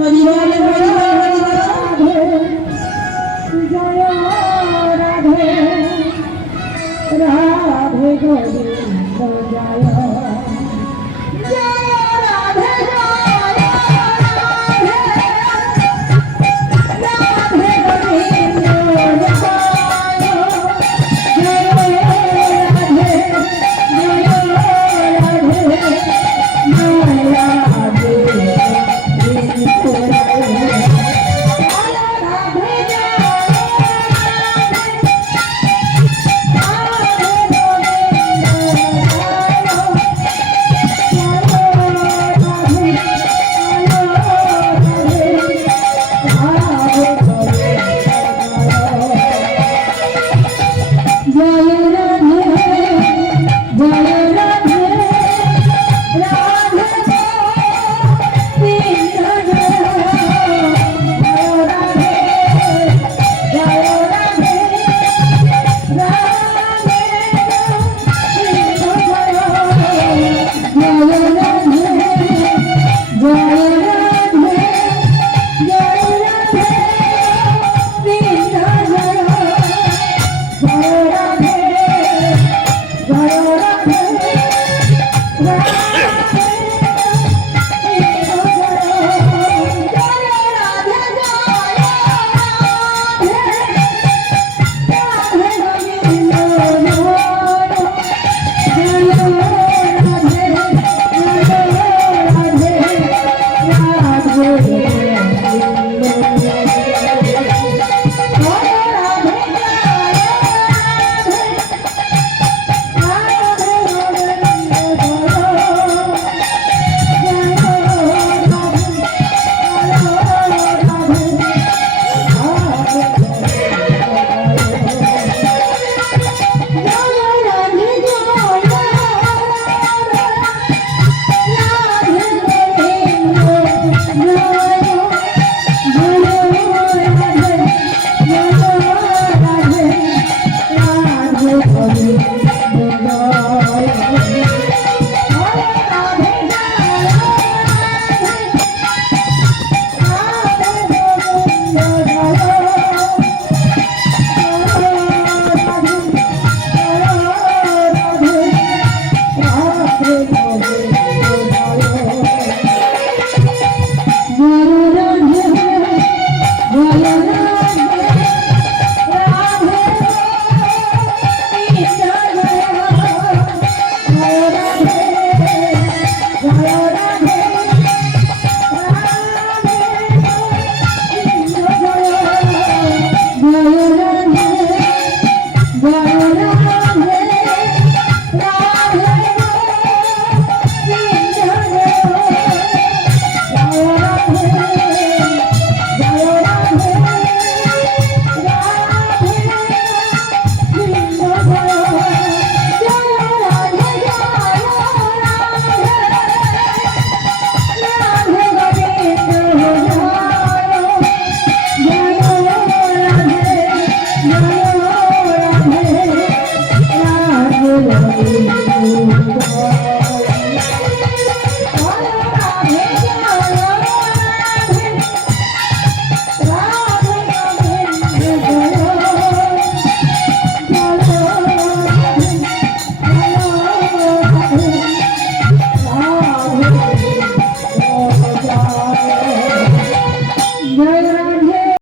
Radhe Radhe Yeah.